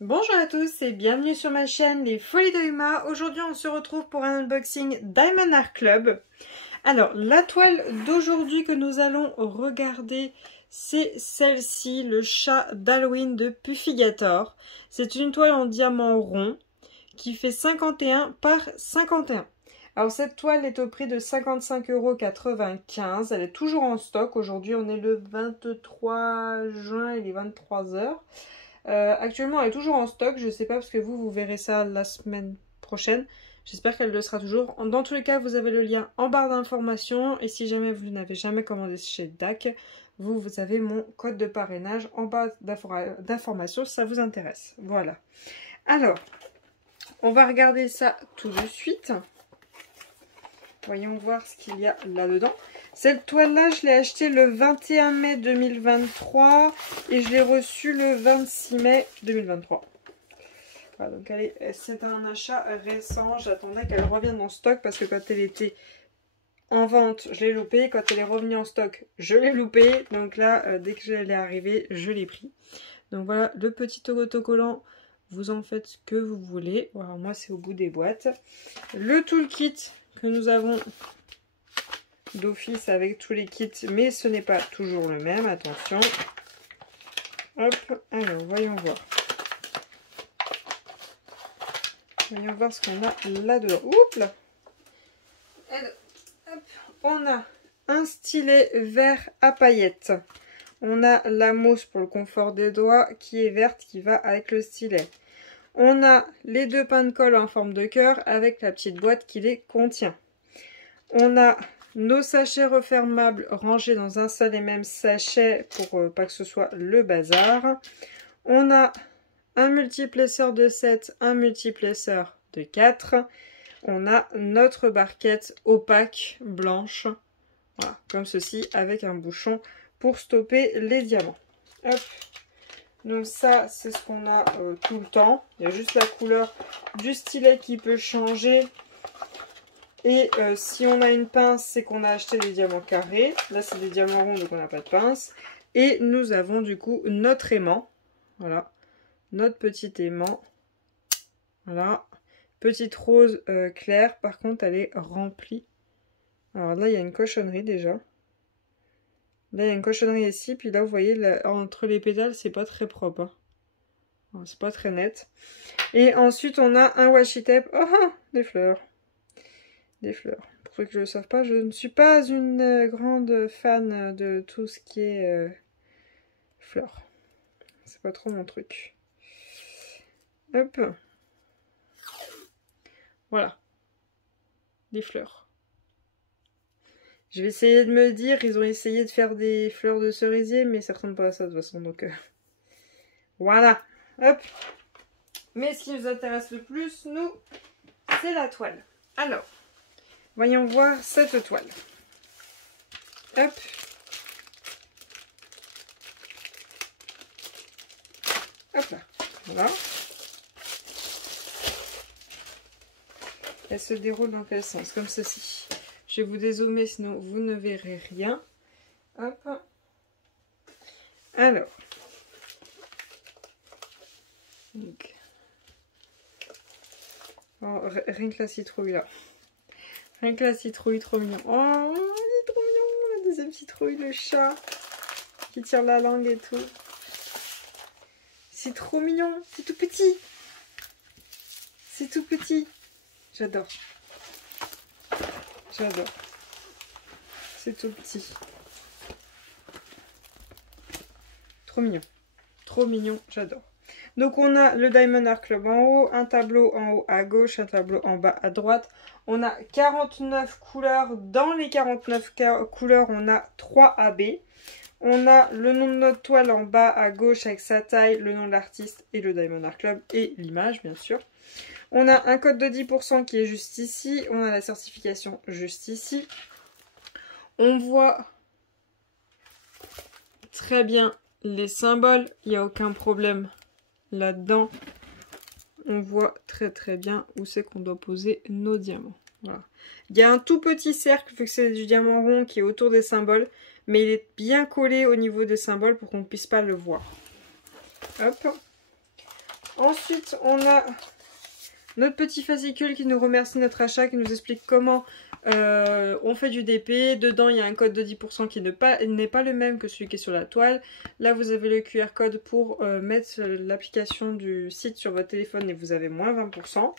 Bonjour à tous et bienvenue sur ma chaîne Les Folies de Uma. Aujourd'hui on se retrouve pour un unboxing Diamond Art Club. Alors la toile d'aujourd'hui que nous allons regarder, c'est celle-ci, le chat d'Halloween de Puffigator. C'est une toile en diamant rond qui fait 51 par 51. Alors cette toile est au prix de 55,95 €. Elle est toujours en stock. Aujourd'hui on est le 23 juin, il est 23 h. Actuellement elle est toujours en stock, je ne sais pas parce que vous verrez ça la semaine prochaine. J'espère qu'elle le sera toujours. Dans tous les cas, vous avez le lien en barre d'informations. Et si jamais vous n'avez jamais commandé chez DAC, vous avez mon code de parrainage en barre d'informations si ça vous intéresse. Voilà. Alors, on va regarder ça tout de suite. Voyons voir ce qu'il y a là-dedans. Cette toile-là, je l'ai achetée le 21 mai 2023 et je l'ai reçue le 26 mai 2023. Voilà, donc c'est un achat récent. J'attendais qu'elle revienne en stock parce que quand elle était en vente, je l'ai loupée. Quand elle est revenue en stock, je l'ai loupée. Donc là, dès que elle est arrivée, je l'ai pris. Donc voilà, le petit autocollant, vous en faites ce que vous voulez. Voilà, moi, c'est au bout des boîtes. Le toolkit que nous avons d'office avec tous les kits, mais ce n'est pas toujours le même, attention. Hop, alors voyons voir. Voyons voir ce qu'on a là-dedans. Oups là. Alors, hop, on a un stylet vert à paillettes. On a la mousse pour le confort des doigts qui est verte, qui va avec le stylet. On a les deux pains de colle en forme de cœur avec la petite boîte qui les contient. On a nos sachets refermables rangés dans un seul et même sachet pour pas que ce soit le bazar. On a un multiplesseur de 7, un multiplesseur de 4. On a notre barquette opaque blanche, voilà, comme ceci, avec un bouchon pour stopper les diamants. Hop. Donc ça, c'est ce qu'on a tout le temps. Il y a juste la couleur du stylet qui peut changer. Et si on a une pince, c'est qu'on a acheté des diamants carrés. Là, c'est des diamants ronds, donc on n'a pas de pince. Et nous avons du coup notre aimant. Voilà. Notre petit aimant. Voilà. Petite rose claire. Par contre, elle est remplie. Alors là, il y a une cochonnerie déjà. Là, il y a une cochonnerie ici. Puis là, vous voyez, là, entre les pétales, c'est pas très propre. Hein. C'est pas très net. Et ensuite, on a un washi tape. Oh, des fleurs. Des fleurs. Pour ceux qui ne le savent pas, je ne suis pas une grande fan de tout ce qui est fleurs. C'est pas trop mon truc. Hop. Voilà. Des fleurs. Je vais essayer de me dire, ils ont essayé de faire des fleurs de cerisier, mais ça ressemble pas à ça de toute façon. Donc voilà. Hop. Mais ce qui nous intéresse le plus, nous, c'est la toile. Alors. Voyons voir cette toile. Hop. Hop là. Voilà. Elle se déroule dans quel sens? Comme ceci. Je vais vous dézoomer, sinon vous ne verrez rien. Hop. Alors. Donc. Oh, rien que la citrouille là. Rien que la citrouille, trop mignon. Oh, il est trop mignon, la deuxième citrouille, le chat qui tire la langue et tout. C'est trop mignon, c'est tout petit. C'est tout petit. J'adore. J'adore. C'est tout petit. Trop mignon. Trop mignon, j'adore. Donc on a le Diamond Art Club en haut, un tableau en haut à gauche, un tableau en bas à droite. On a 49 couleurs. Dans les 49 couleurs, on a 3 AB. On a le nom de notre toile en bas à gauche avec sa taille, le nom de l'artiste et le Diamond Art Club et l'image bien sûr. On a un code de 10% qui est juste ici. On a la certification juste ici. On voit très bien les symboles. Il n'y a aucun problème là-dedans. On voit très bien où c'est qu'on doit poser nos diamants. Voilà. Il y a un tout petit cercle, vu que c'est du diamant rond, qui est autour des symboles. Mais il est bien collé au niveau des symboles pour qu'on ne puisse pas le voir. Hop. Ensuite, on a notre petit fascicule qui nous remercie notre achat, qui nous explique comment on fait du DP. Dedans, il y a un code de 10% qui n'est pas le même que celui qui est sur la toile. Là, vous avez le QR code pour mettre l'application du site sur votre téléphone et vous avez moins 20%.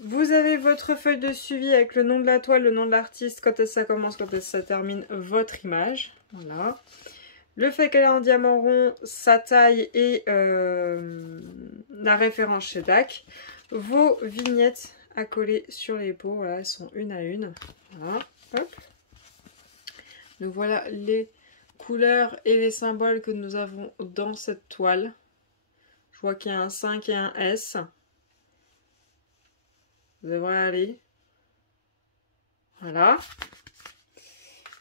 Vous avez votre feuille de suivi avec le nom de la toile, le nom de l'artiste, quand est-ce que ça commence, quand est-ce que ça termine, votre image. Voilà. Le fait qu'elle est en diamant rond, sa taille et la référence chez DAC. Vos vignettes à coller sur les pots, voilà, elles sont une à une. Voilà, hop. Donc voilà les couleurs et les symboles que nous avons dans cette toile. Je vois qu'il y a un 5 et un S. Vous devrait aller. Voilà.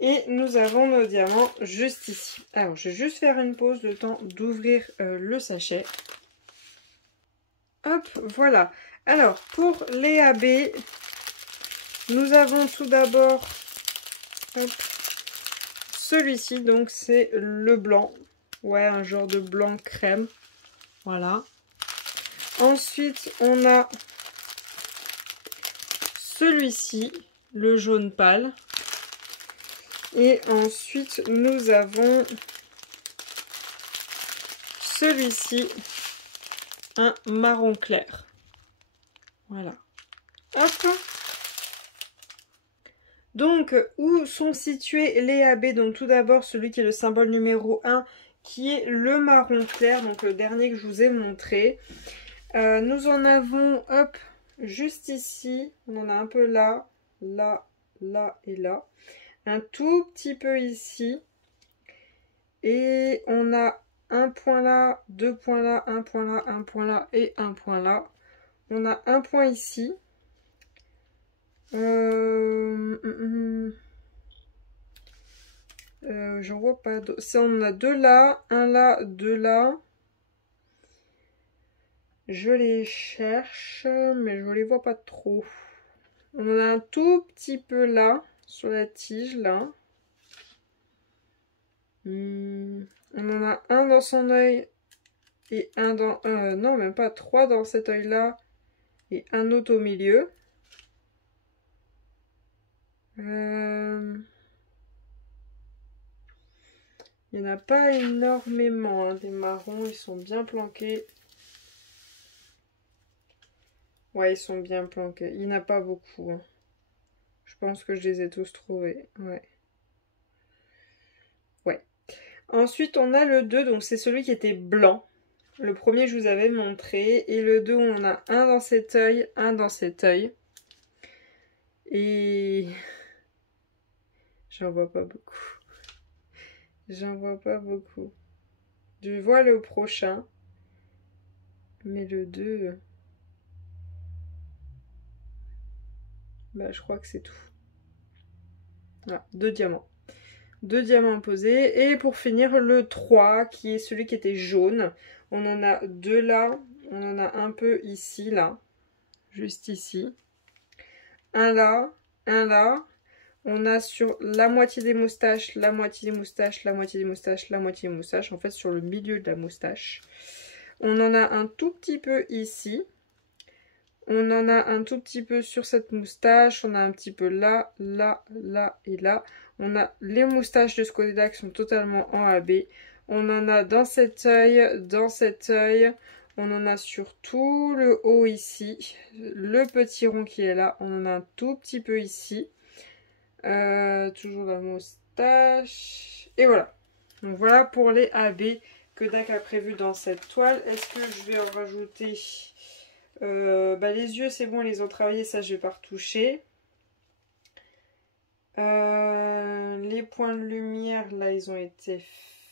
Et nous avons nos diamants juste ici. Alors, je vais juste faire une pause, le temps d'ouvrir le sachet. Hop, voilà. Alors, pour les AB, nous avons tout d'abord celui-ci. Donc, c'est le blanc. Ouais, un genre de blanc crème. Voilà. Ensuite, on a celui-ci, le jaune pâle. Et ensuite, nous avons celui-ci, un marron clair. Voilà. Hop. Donc, où sont situés les AB? Donc, tout d'abord, celui qui est le symbole numéro 1, qui est le marron clair, donc le dernier que je vous ai montré. Nous en avons, hop, juste ici. On en a un peu là, là, là et là. Un tout petit peu ici. Et on a un point là, deux points là, un point là, un point là et un point là. On a un point ici. J'en vois pas d'autres. On a deux là, un là, deux là. Je les cherche, mais je les vois pas trop. On en a un tout petit peu là, sur la tige là. On en a un dans son œil et un dans... non, même pas, trois dans cet œil là et un autre au milieu. Il n'y en a pas énormément, hein, des marrons, ils sont bien planqués. Ouais, ils sont bien planqués. Il n'y en a pas beaucoup. Hein. Je pense que je les ai tous trouvés. Ouais. Ouais. Ensuite, on a le 2, donc c'est celui qui était blanc. Le premier, je vous avais montré. Et le 2, on en a un dans cet œil, un dans cet œil. Et... j'en vois pas beaucoup. J'en vois pas beaucoup. Je vois le prochain. Mais le 2... bah, je crois que c'est tout. Voilà, 2 diamants. 2 diamants posés. Et pour finir, le 3, qui est celui qui était jaune. On en a 2 là. On en a un peu ici, là. Juste ici. Un là. Un là. On a sur la moitié des moustaches, la moitié des moustaches, la moitié des moustaches, la moitié des moustaches. En fait, sur le milieu de la moustache. On en a un tout petit peu ici. On en a un tout petit peu sur cette moustache. On a un petit peu là, là, là et là. On a les moustaches de ce côté-là qui sont totalement en AB. On en a dans cet œil, dans cet œil. On en a sur tout le haut ici. Le petit rond qui est là. On en a un tout petit peu ici. Toujours la moustache. Et voilà. Donc voilà pour les AB que DAC a prévu dans cette toile. Est-ce que je vais en rajouter... les yeux c'est bon, ils les ont travaillés, ça je vais pas retoucher. Les points de lumière là ils ont été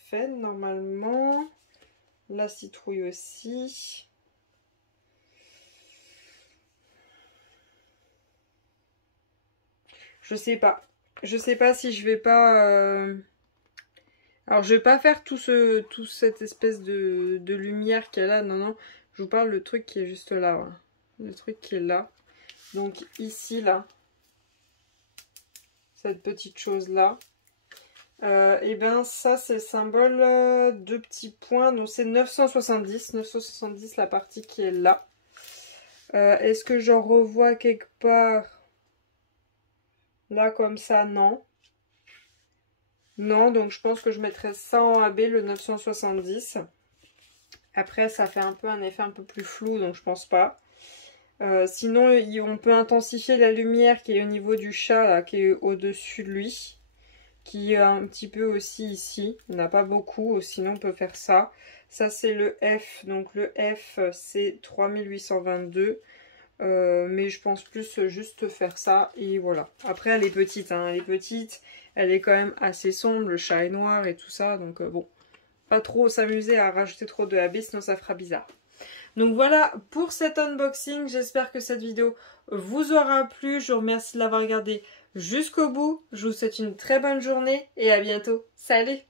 faits normalement. La citrouille aussi. Je sais pas si je vais pas alors je vais pas faire tout cette espèce de lumière qu'il y a là. Non, je vous parle le truc qui est juste là, hein. Le truc qui est là. Donc ici, là. Cette petite chose là. Et ben ça c'est le symbole de petits points, donc c'est 970 la partie qui est là. Est-ce que j'en revois quelque part là comme ça? Non. Non, donc je pense que je mettrai ça en AB, le 970. Après ça fait un peu un effet un peu plus flou, donc je pense pas. Sinon on peut intensifier la lumière qui est au niveau du chat là, qui est au-dessus de lui, qui est un petit peu aussi ici. Il n'y en a pas beaucoup, sinon on peut faire ça. Ça c'est le F, donc le F c'est 3822. Mais je pense plus juste faire ça et voilà. Après elle est petite, hein, elle est petite, elle est quand même assez sombre, le chat est noir et tout ça, donc bon, pas trop s'amuser à rajouter trop de AB, sinon ça fera bizarre. Donc voilà pour cet unboxing, j'espère que cette vidéo vous aura plu, je vous remercie de l'avoir regardé jusqu'au bout, je vous souhaite une très bonne journée et à bientôt, salut!